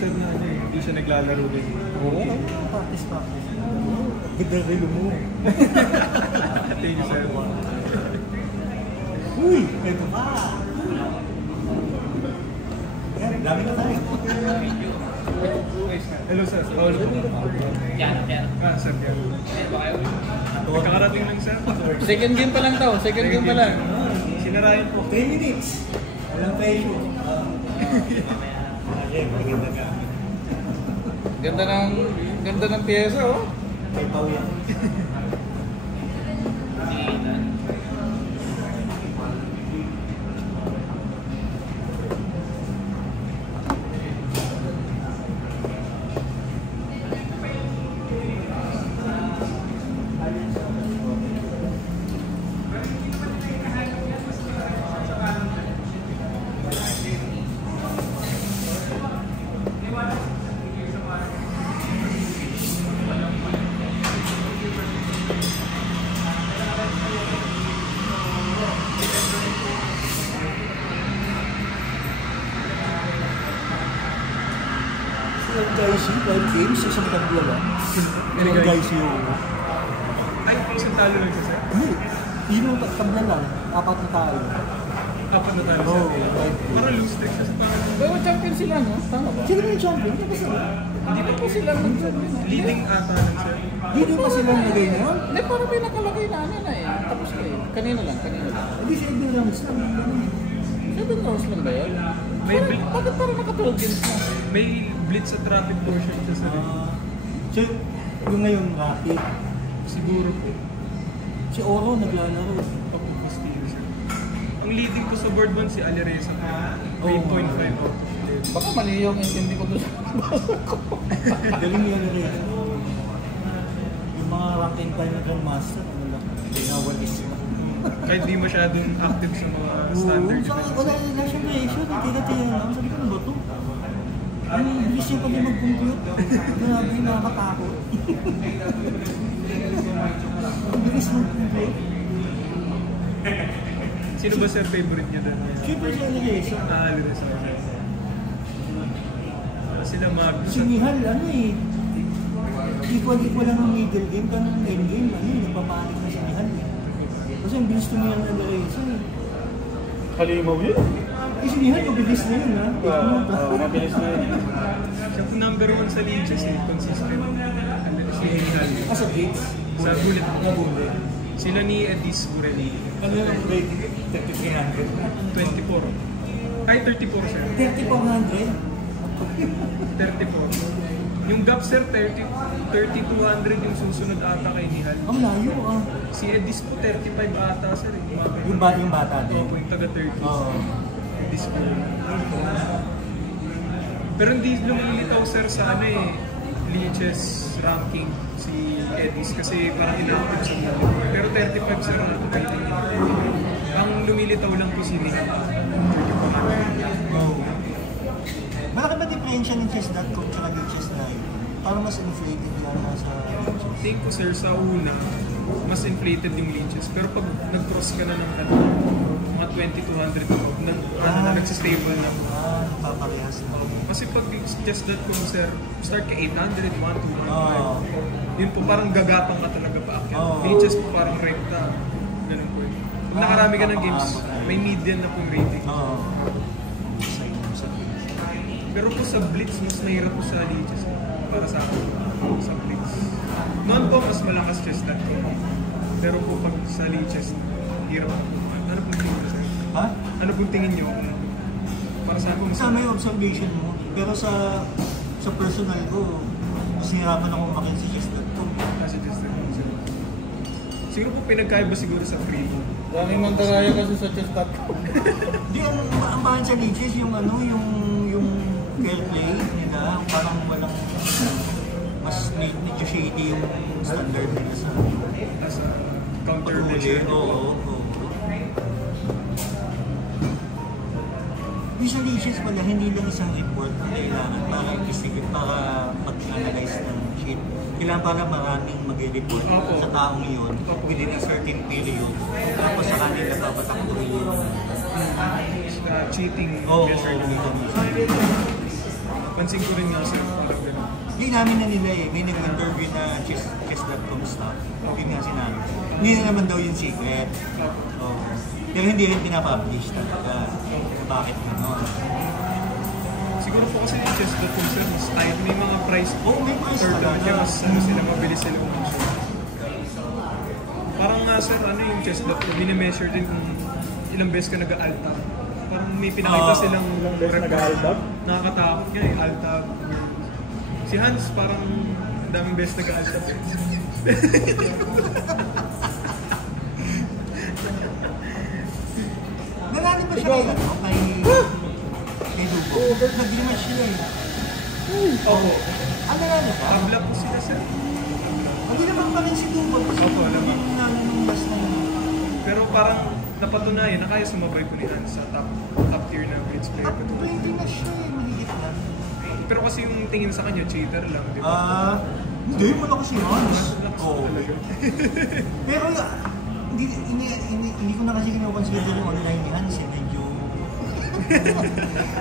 sir na ano eh, hindi siya naglalaro din. Oo, practice. Ganda relo mo. Thank you, sir. Uy, ito pa. Dami na tayo. Hello, sir. Paolo po. Yan. Ah, sir, yan. Kakarating lang, sir. Second game pa lang tao. Second game pa lang. Sinarayan po. 10 minutes. Walang pressure. Maganda ka. Ganda ng pyesa, oh. May pawin. Guys, 5 games, isang tabla lang. Yung guys yung... Ay, isang talo lang siya, sir. Yun yung tabla lang, 4 na tayo. 4 na talo, sir. Parang loose streak siya. Pero champion sila, no? Tama ba? Sino yung champion? Hindi pa sila. Hindi pa po sila mag-champion. Leading ata lang, sir. Hindi pa sila nagay na yun? Hindi, parang may nakalagay na ano na eh. Tapos na eh. Kanina lang. Hindi siya ibig lang sila. 7 rounds lang ba yun? Bakit parang naka-12 games na? May blitz at traffic portion siya, sir. So, yung ngayon, Rocky, Siguro po. si Oro naglalaro. Ako, Castillo, sir. Ang leading ko sa board 1 si Alereza. 8.5 out. Baka mali yung intindi ko doon sa basa ko. Galing yun rin. Yung mga rank and file na grandmaster, ano lang, pinawalis na. Kahit di masyadong active sa mga standard. Wala siyang ratio, tira-tira lang. Sabi ko, ano ba ito? Ang bilis niya pag mag-compute. Grabe yung nakakatakot. Ang bilis mag-compute. Sino ba, sir, favorite niya doon? Siyempre siya Alereza. Alereza. Sila Si Mihal, ano eh, equal lang ang middle game, ganun ang end game, ano eh, nagpapanik na si Mihal eh. Kasi ang bilis tumiyan ng Alereza eh. Halimaw yun? Eh si Mihal, mabilis na yun ha. Mabilis na yun. siya po number 1 sa leaches eh, consistent. Si Mihal. Sa gates? Sa bullet. Bullet. Sila ni Edis Burelli. Ano yung rating? 3300? 24. Ay, 34, sir. 3400? 34. Yung gap, sir, 3200 yung susunod ata kay Nihal. Ang layo ah. Si Edis po 35 ata, sir. Yung bata din? Opo, yung taga-30. Oo. Edis po. Pero hindi lumilitaw, sir, sa ano eh, leaches ranking si Edis kasi parang inactive sa dati. Pero 35, sir, ang lumilitaw lang po si Nihal. Oh. Malaki ba diferensya ng chess.com at leaches.live? Parang mas inflated yan sa leaches? Think ko, sir, sa una, mas inflated yung leaches. Pero pag nag-cross ka na ng mga 2,200 nagsistable na. Paparehas na. Kasi pag chess.com, sir, start ka 800, 1, 2, 1, 5. Yun po, parang gagapang ka talaga pa akyat. Leaches po parang rekta. Ganun po yun. Pag nakarami ka ng games, may median na pong rating. Pero po sa Blitz, mas mahirap po sa leaches para sa akin. Sa Blitz. Noon po, mas malakas chess.com. Pero po pag sa leaches, hirap. Ano pong tingin nyo, sir? Ha? Ano pong tingin nyo? Para sa akin, Sa may observation mo, pero sa personal ko, mas hirapan ako makin sa chess.com. Kasi chess.com, sir. Siguro po pinagkaiba siguro sa free. Daming mandaraya kasi sa chess.com. Di, ang bahan sa leaches, yung ano, yung fairplay nila, parang walang mas medyo shady yung standard nila sa counter measure. Oo. Sa leaches pala, hindi lang isang report ang kailangan para investigate, para mag-analyze ng sheet. Kailangan para maraming mag-report sa taong yun within a certain period. Tapos sa kanila papatakbuhin yun. Cheating. Oo. Pansin ko rin nga sir, parang gano'n. Hindi namin na nila eh. May nag-interview na chess.com staff. Okay nga sinabi. Hindi na naman daw yung secret. Oo. Pero hindi rin pinapublish talaga. Bakit gano'n? Siguro po kasi yung chess.com sir, mas tight. May mga price po. Oo, may price per talaga. kaya mas ano sila, mabilis sila umusok. Parang nga sir, ano yung chess.com, minimeasure din kung ilang beses ka nag-altab. Parang may pinakita silang nag-altab? Nakakatakot nga eh, altab. Si Hans parang daming beses nag-altab eh. Nanalo ba siya kay ano? Kay Dugo? Nag-rematch sila eh. Opo. Nanalo ka? Tabla po sila sir. Hindi naman pa rin si Dugo. Opo, alam mo. Hindi nanalo nung last na yun. Pero parang napatunayan na kaya sumabay po ni Hans sa top tier na Blitz player. Top 20 na siya eh. Mahigit na. Pero kasi yung tingin sa kanya, cheater lang, di ba? Hindi, malakas si Hans. Oo. Talaga. Pero hindi ko na kasi kinoconsider yung online ni Hans eh. Medyo...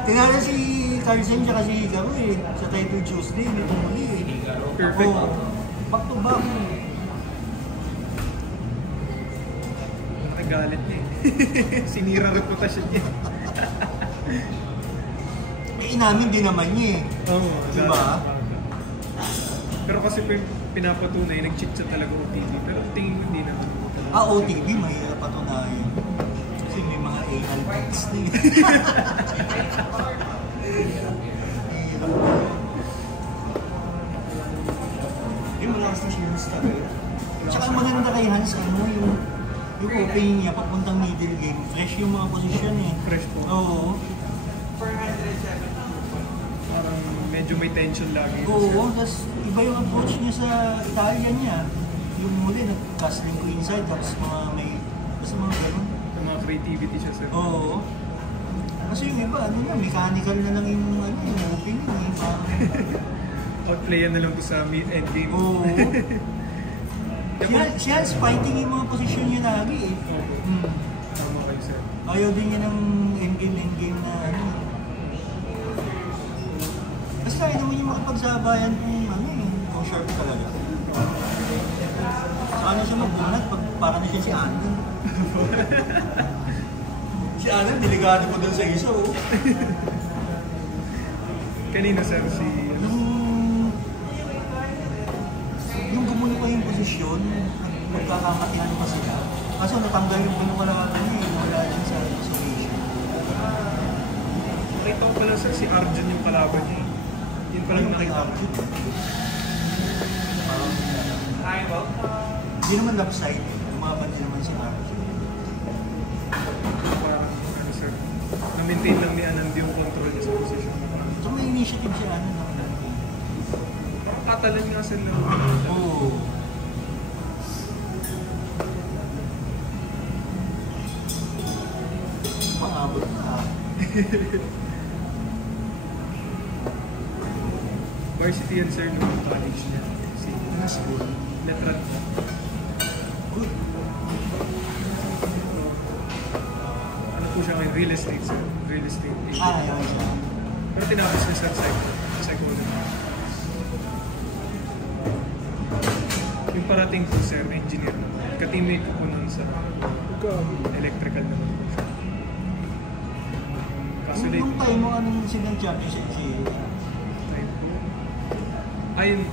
Tinala si Carlsen siya kasi Garo eh. Sa Title Tuesday, hindi tumuli eh. Perfect. Oo. Back to back eh. Nakagalit niya eh. Sinira reputasyon niya. Eh, inamin din naman niya eh. Oo. Diba? Pero kasi po yung pinapatunay, nag-cheat siya talaga OTP. Pero tingin ko hindi naman. OTP, mahirap patunayan. Kasi may mga anal pics na yun. Yung malakas na si Hans talaga. Tsaka ang maganda kay Hans, ano, yung opening niya, papuntang middle game, fresh yung mga posisyon eh. Fresh po. Oo. Parang medyo may tension lagi. Oo, tapos iba yung approach niya sa Italian niya. Yung muli, nag-casting ko inside, tapos mga may, basta mga ganun. Yung mga creativity siya sir. Oo. Kasi yung iba, ano na, mechanical na lang yung, ano, yung opening eh. Parang, Outplayan na lang to sa mid-end game. oo. Si Hans fighting yung mga posisyon niya lagi eh. Tama kayo sir. Ayaw din niya ng endgame na ano. Kasi kaya naman yung makapagsabayan kung ano eh, kung sharp talaga. Saka na siya magbunat pag para na siya si Andon. Si Andon, delikado po dun sa isa oh. Kanina sir, si... Yung gumulo pa yung posisyon, magkakamatihan pa sila. Kaso natanggal yung pinuwala niya eh, wala yan sa isolation. Nakita ko pala sir, si Arjun yung kalaban niya. Yun palang Yung kay nakita ko. Arjun. Hindi naman lopside, lumaban din naman si Arjun. Parang, ano sir, na-maintain lang ni Anand yung control niya sa position. So may initiative siya ano naman. Parang katalan nga sir lang. Oo. Pangabot na. Varsity yan sir nung college niya. Si School. Letran. Good. Ano po siya ngayon? Real estate sir. Real estate. Ayaw siya. Pero tinapos na sir psychology. Yung parating po sir, engineer naman. Ka-teammate ko po nun sa electrical naman po siya. Kaso late. Nung time mo, anong silang championship si... Ayun,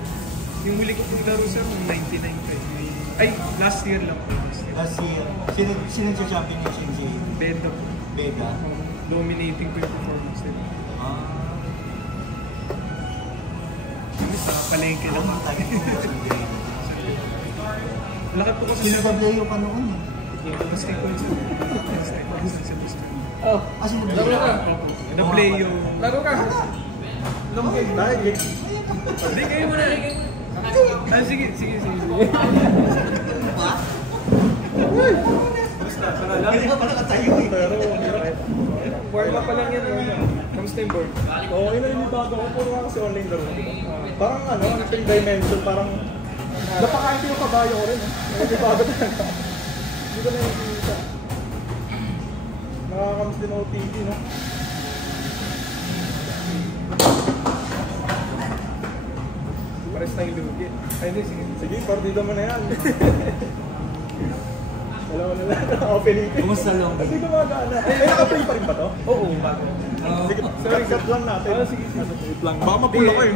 yung huli ko pong laro sir, yung 99 eh. Ay, last year lang po. Last year. Sino sa championship si Beda po. Beda? Dominating po yung performance nila. Sa palengke lang. Ang tayo mo si Beda. Lakad po kasi Sino sir. Gableo pa noon eh? Basketball sir. Basketball sa Boston. Oh, Sino laro Gableo? ka. Opo. Na-play yung... Laro ka. Long game. Hindi, kayo muna. Ah, sige. Basta, sana lang. Hindi ka pala katayo eh. Pero, warm up pa lang yan. Kamusta yung board? Okay na yung bago ko, puro nga kasi online laro. Parang ano, 3 dimension, parang napakain ko yung kabayo ko rin. May bago talaga. Hindi ko na yung isa. Nakakamiss din ako TV, no? pares tayong lugi. Ay, hindi, sige. Sige, partida mo na yan. Alam mo na lang, opening page. Kumusta lang? Kasi gumagana. Ay, naka-play pa rin ba to? Oo, bago. Sige, cut lang natin. Sige. Wait lang. Baka mapula ko eh.